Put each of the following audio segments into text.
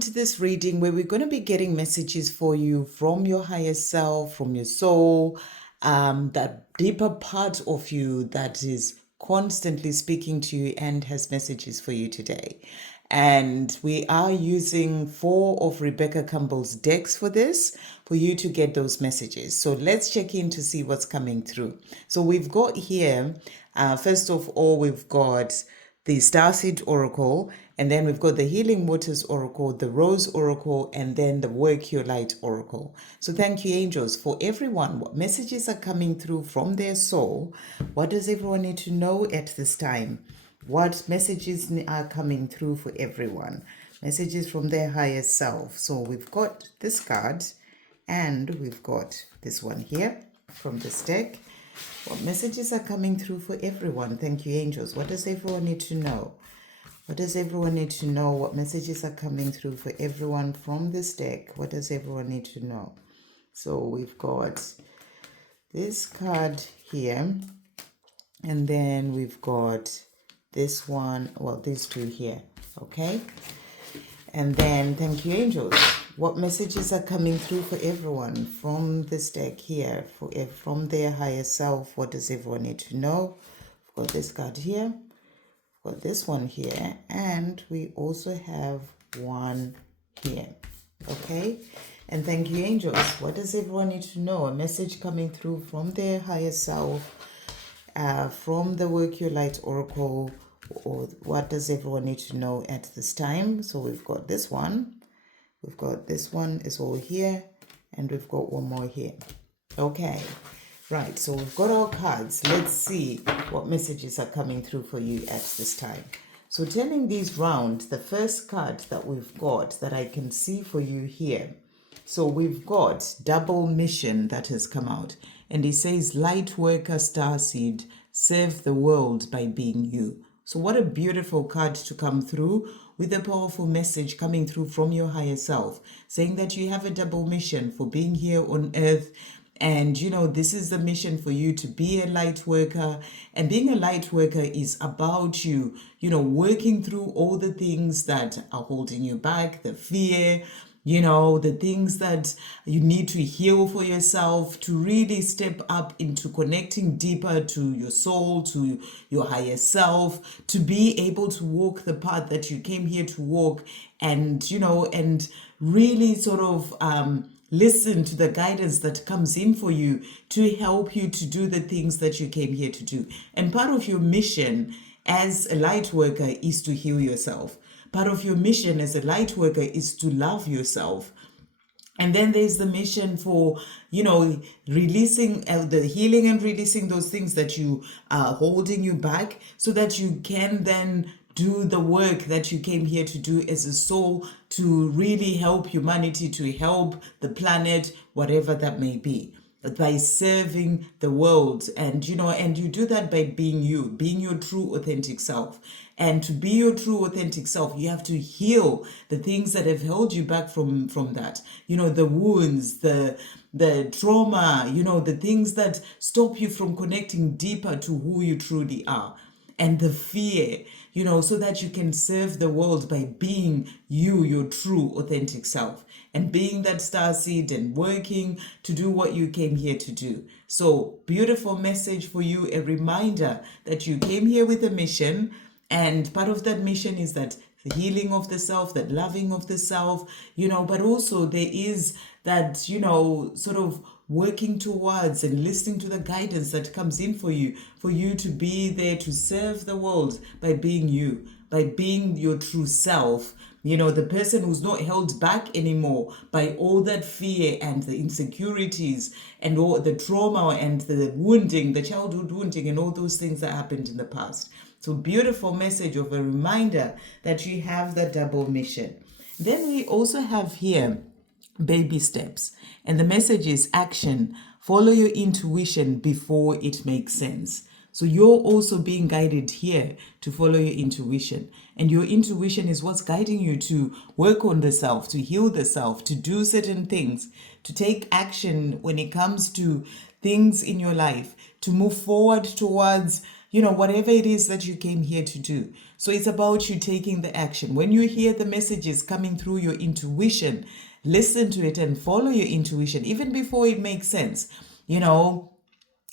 To this reading where we're going to be getting messages for you from your higher self, from your soul, that deeper part of you that is constantly speaking to you and has messages for you today. And we are using 4 of Rebecca Campbell's decks for this, for you to get those messages. So let's check in to see what's coming through. So we've got here, first of all, we've got the Starseed Oracle, and then we've got the Healing Waters Oracle, the Rose Oracle, and then the Work Your Light Oracle. So thank you, angels, for everyone. What messages are coming through from their soul? What does everyone need to know at this time? What messages are coming through for everyone? Messages from their higher self. So we've got this card, and we've got this one here from this deck. What messages are coming through for everyone? Thank you, angels. What does everyone need to know? What does everyone need to know? What messages are coming through for everyone from this deck? What does everyone need to know? So we've got this card here, and then we've got this one, well, these two here, okay? And then, thank you, angels. What messages are coming through for everyone from this deck here, from their higher self? What does everyone need to know? We've got this card here, we've got this one here, and we also have one here, okay? And thank you, angels. What does everyone need to know? A message coming through from their higher self, from the Work Your Light Oracle, or what does everyone need to know at this time? So we've got this one, we've got this one is all here, and we've got one more here. Okay, right, so we've got our cards. Let's see what messages are coming through for you at this time. So turning these round, the first card that we've got that I can see for you here. So we've got double mission that has come out, and it says lightworker starseed, serve the world by being you. So what a beautiful card to come through with a powerful message coming through from your higher self, saying that you have a double mission for being here on earth. And, you know, this is the mission for you to be a light worker. And being a light worker is about you, you know, working through all the things that are holding you back, the fear, you know, the things that you need to heal for yourself, to really step up into connecting deeper to your soul, to your higher self, to be able to walk the path that you came here to walk, and, you know, and really sort of listen to the guidance that comes in for you to help you to do the things that you came here to do. And part of your mission as a light worker is to heal yourself. Part of your mission as a light worker is to love yourself. And then there's the mission for, you know, releasing the healing and releasing those things that you are holding you back, so that you can then do the work that you came here to do as a soul, to really help humanity, to help the planet, whatever that may be, by serving the world. And, you know, and you do that by being you, being your true authentic self. And to be your true authentic self, you have to heal the things that have held you back from that. You know, the wounds, the trauma, you know, the things that stop you from connecting deeper to who you truly are. And the fear, you know, so that you can serve the world by being you, your true authentic self, and being that starseed and working to do what you came here to do. So beautiful message for you, a reminder that you came here with a mission, and part of that mission is that the healing of the self, that loving of the self, you know, but also there is that, you know, sort of working towards and listening to the guidance that comes in for you to be there to serve the world by being you, by being your true self, you know, the person who's not held back anymore by all that fear and the insecurities and all the trauma and the wounding, the childhood wounding and all those things that happened in the past. So beautiful message of a reminder that you have that double mission. Then we also have here baby steps, and the message is action. Follow your intuition before it makes sense. So you're also being guided here to follow your intuition, and your intuition is what's guiding you to work on the self, to heal the self, to do certain things, to take action when it comes to things in your life, to move forward towards, whatever it is that you came here to do. So it's about you taking the action. When you hear the messages coming through your intuition, listen to it and follow your intuition, even before it makes sense.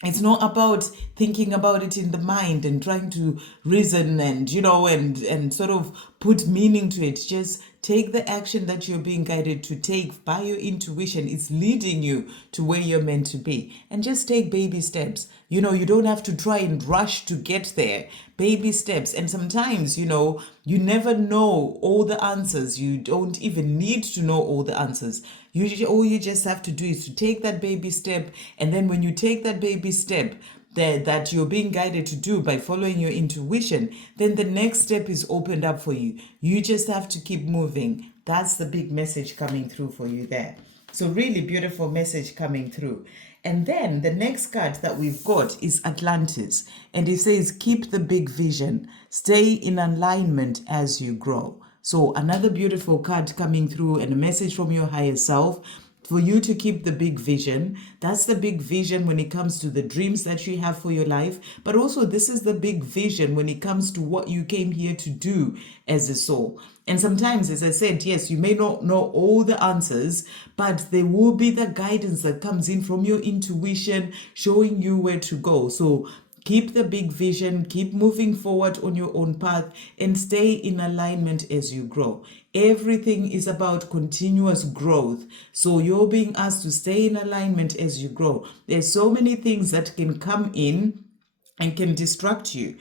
It's not about thinking about it in the mind and trying to reason and sort of put meaning to it. Just take the action that you're being guided to take by your intuition. It's leading you to where you're meant to be. And just take baby steps. You don't have to try and rush to get there. Baby steps. And sometimes, you never know all the answers. You don't even need to know all the answers. All you just have to do is to take that baby step. And then when you take that baby step that you're being guided to do by following your intuition, then the next step is opened up for you. You just have to keep moving. That's the big message coming through for you there. So really beautiful message coming through. And then the next card that we've got is Atlantis. And it says, keep the big vision. Stay in alignment as you grow. So another beautiful card coming through and a message from your higher self for you to keep the big vision. That's the big vision when it comes to the dreams that you have for your life. But also this is the big vision when it comes to what you came here to do as a soul. And sometimes, as I said, yes, you may not know all the answers, but there will be the guidance that comes in from your intuition showing you where to go. So keep the big vision, keep moving forward on your own path, and stay in alignment as you grow. Everything is about continuous growth. So you're being asked to stay in alignment as you grow. There's so many things that can come in and can distract you,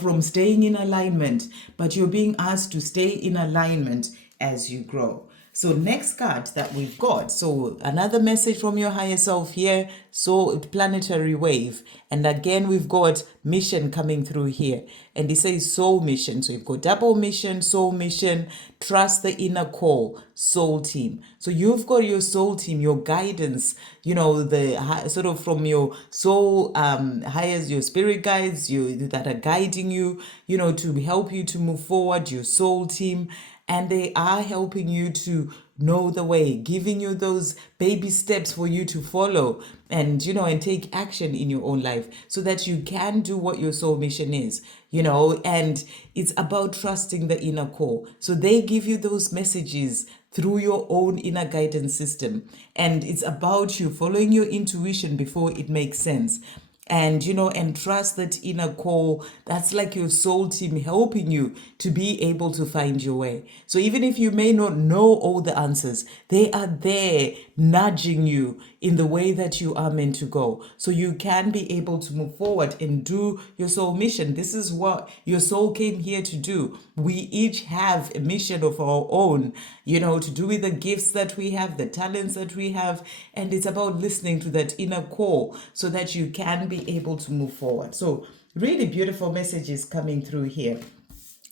from staying in alignment, but you're being asked to stay in alignment as you grow. So next card that we've got, so another message from your higher self here, so planetary wave. And again, we've got mission coming through here. And it says soul mission. So you've got double mission, soul mission, trust the inner call, soul team. So you've got your soul team, your guidance, the sort of from your soul, higher, your spirit guides, that are guiding you, to help you to move forward, your soul team. And they are helping you to know the way, giving you those baby steps for you to follow and, and take action in your own life so that you can do what your soul mission is, and it's about trusting the inner core. So they give you those messages through your own inner guidance system. And it's about you following your intuition before it makes sense. And, and trust that inner call. That's like your soul team helping you to be able to find your way. So even if you may not know all the answers, they are there nudging you in the way that you are meant to go. So you can be able to move forward and do your soul mission. This is what your soul came here to do. We each have a mission of our own, to do with the gifts that we have, the talents that we have. And it's about listening to that inner call so that you can be able to move forward. So really beautiful messages coming through here.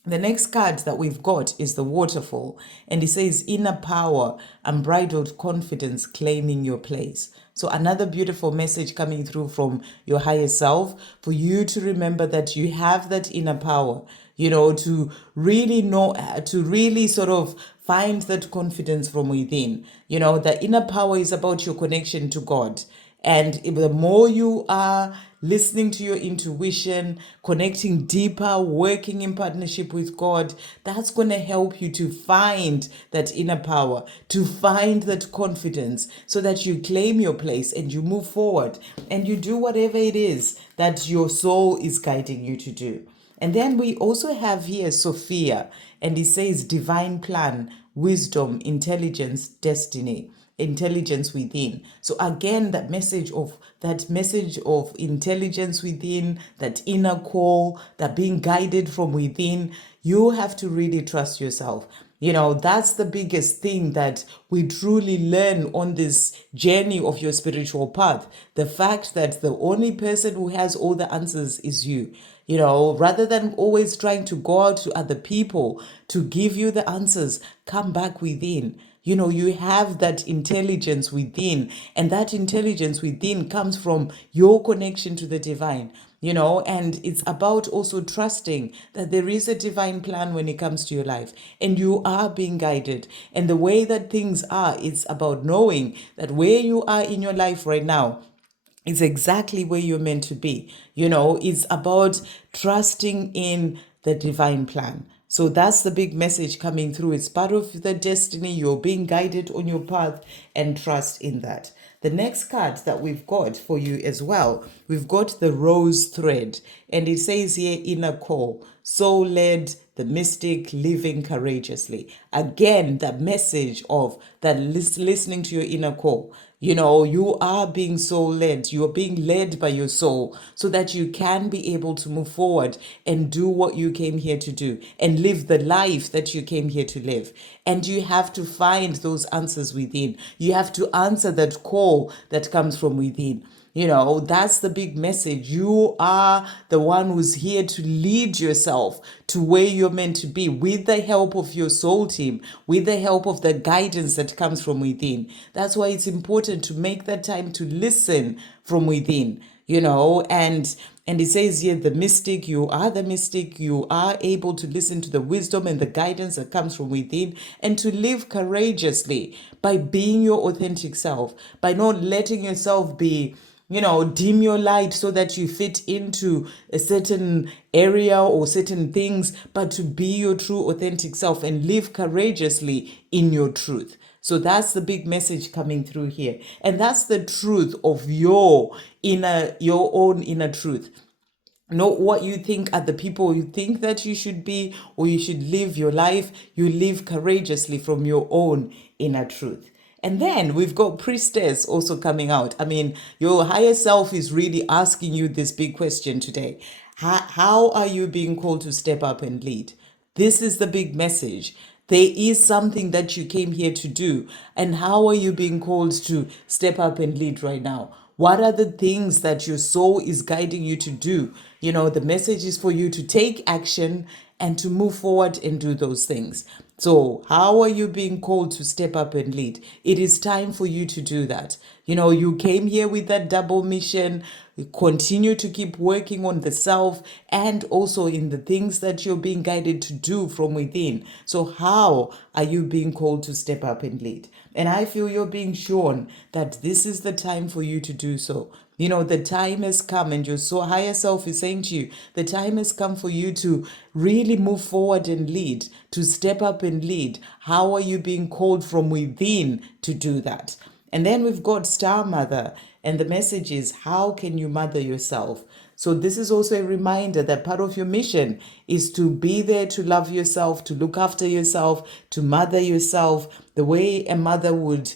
The next card that we've got is the waterfall, and it says inner power, unbridled confidence, claiming your place. So another beautiful message coming through from your higher self for you to remember that you have that inner power, to really know, to really sort of find that confidence from within. The inner power is about your connection to God. And the more you are listening to your intuition, connecting deeper, working in partnership with God, that's going to help you to find that inner power, to find that confidence so that you claim your place and you move forward and you do whatever it is that your soul is guiding you to do. And then we also have here Sophia, and it says divine plan, wisdom, intelligence, destiny. Intelligence within. So again, that message of intelligence within, that inner call, that being guided from within, you have to really trust yourself. That's the biggest thing that we truly learn on this journey of your spiritual path. The fact that the only person who has all the answers is you. Rather than always trying to go out to other people to give you the answers, come back within. You have that intelligence within, and that intelligence within comes from your connection to the divine, and it's about also trusting that there is a divine plan when it comes to your life, and you are being guided. And the way that things are, it's about knowing that where you are in your life right now, It's exactly where you're meant to be. It's about trusting in the divine plan. So that's the big message coming through. It's part of the destiny. You're being guided on your path, and trust in that. The next card that we've got for you as well, we've got the rose thread, and it says here, inner call, soul led, the mystic, living courageously. Again, the message of that listening to your inner call. You are being soul led. You are being led by your soul so that you can be able to move forward and do what you came here to do and live the life that you came here to live. And you have to find those answers within. You have to answer that call that comes from within. That's the big message. You are the one who's here to lead yourself to where you're meant to be with the help of your soul team, with the help of the guidance that comes from within. That's why it's important to make that time to listen from within, and it says here, the mystic, you are the mystic, you are able to listen to the wisdom and the guidance that comes from within and to live courageously by being your authentic self, by not letting yourself be dim your light so that you fit into a certain area or certain things, but to be your true authentic self and live courageously in your truth. So that's the big message coming through here. And that's the truth of your own inner truth. Not what you think are the people you think that you should be or you should live your life. You live courageously from your own inner truth. And then we've got priestess also coming out. I mean, your higher self is really asking you this big question today. How are you being called to step up and lead? This is the big message. There is something that you came here to do. And how are you being called to step up and lead right now? What are the things that your soul is guiding you to do? The message is for you to take action and to move forward and do those things. So, how are you being called to step up and lead? It is time for you to do that. You came here with that double mission. Continue to keep working on the self and also in the things that you're being guided to do from within. So, how are you being called to step up and lead? And I feel you're being shown that this is the time for you to do so. The time has come, and your so higher self is saying to you, the time has come for you to really move forward and lead, to step up and lead. How are you being called from within to do that? And then we've got Star Mother, and the message is, how can you mother yourself? So this is also a reminder that part of your mission is to be there to love yourself, to look after yourself, to mother yourself the way a mother would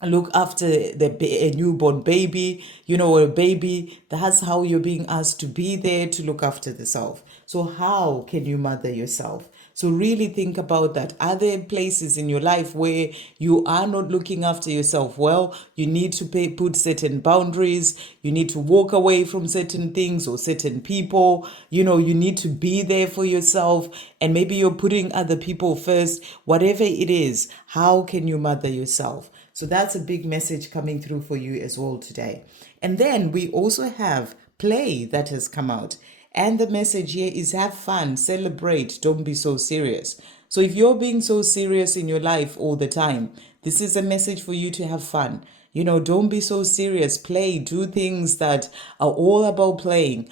look after a newborn baby, or a baby. That's how you're being asked to be there to look after the self. So how can you mother yourself? So really think about that. Are there places in your life where you are not looking after yourself well? You need to put certain boundaries. You need to walk away from certain things or certain people. You need to be there for yourself, and maybe you're putting other people first. Whatever it is, how can you mother yourself? So that's a big message coming through for you as well today. And then we also have play that has come out. And the message here is, have fun, celebrate, don't be so serious. So if you're being so serious in your life all the time, this is a message for you to have fun. Don't be so serious. Play, do things that are all about playing.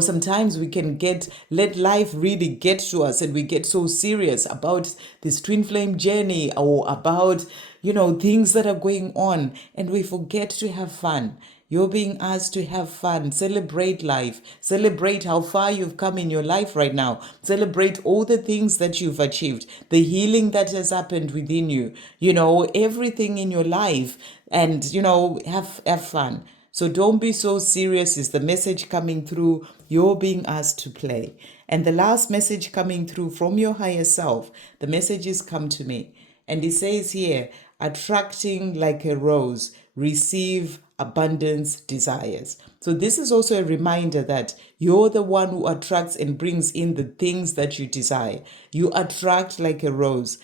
Sometimes we can let life really get to us, and we get so serious about this twin flame journey or about, things that are going on, and we forget to have fun. You're being asked to have fun, celebrate life, celebrate how far you've come in your life right now, celebrate all the things that you've achieved, the healing that has happened within you, everything in your life, and, have fun. So don't be so serious is the message coming through. You're being asked to play. And the last message coming through from your higher self, the message is, come to me. And it says here, attracting like a rose, receive abundance desires. So this is also a reminder that you're the one who attracts and brings in the things that you desire. You attract like a rose,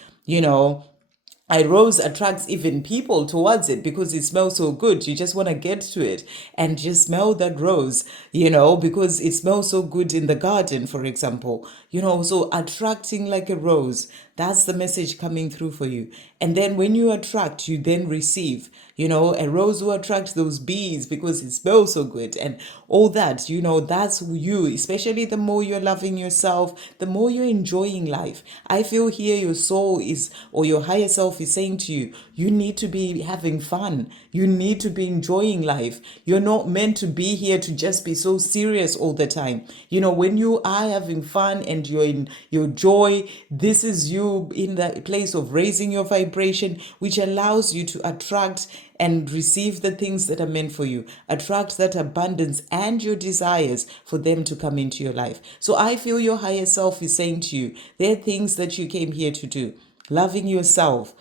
a rose attracts even people towards it because it smells so good. You just want to get to it and just smell that rose, because it smells so good in the garden, for example. So attracting like a rose, that's the message coming through for you. And then when you attract, you then receive. A rose will attract those bees because it smells so good and all that. That's you, especially the more you're loving yourself, the more you're enjoying life. I feel here your soul is, or your higher self is saying to you, you need to be having fun. You need to be enjoying life. You're not meant to be here to just be so serious all the time. When you are having fun and you're in your joy, this is you in the place of raising your vibration, which allows you to attract and receive the things that are meant for you, attract that abundance and your desires for them to come into your life. So I feel your higher self is saying to you, there are things that you came here to do. Loving yourself,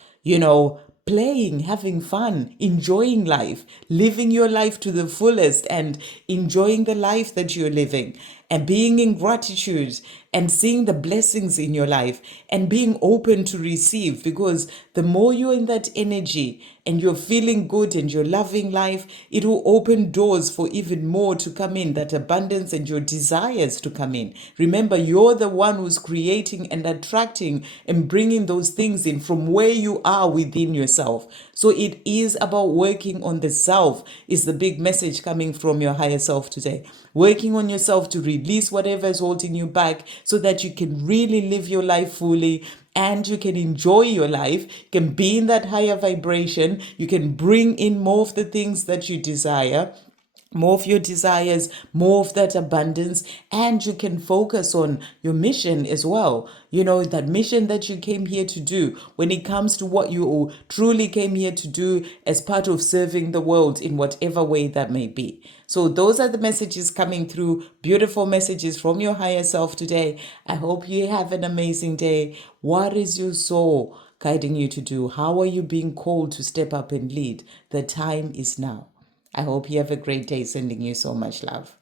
playing, having fun, enjoying life, living your life to the fullest and enjoying the life that you're living and being in gratitude and seeing the blessings in your life and being open to receive, because the more you're in that energy and you're feeling good and you're loving life, it will open doors for even more to come in, that abundance and your desires to come in. Remember, you're the one who's creating and attracting and bringing those things in from where you are within yourself. So it is about working on the self, is the big message coming from your higher self today. Working on yourself to release whatever is holding you back so that you can really live your life fully and you can enjoy your life, you can be in that higher vibration, you can bring in more of the things that you desire, more of your desires, more of that abundance, and you can focus on your mission as well. That mission that you came here to do when it comes to what you truly came here to do as part of serving the world in whatever way that may be. So those are the messages coming through, beautiful messages from your higher self today. I hope you have an amazing day. What is your soul guiding you to do? How are you being called to step up and lead? The time is now. I hope you have a great day. Sending you so much love.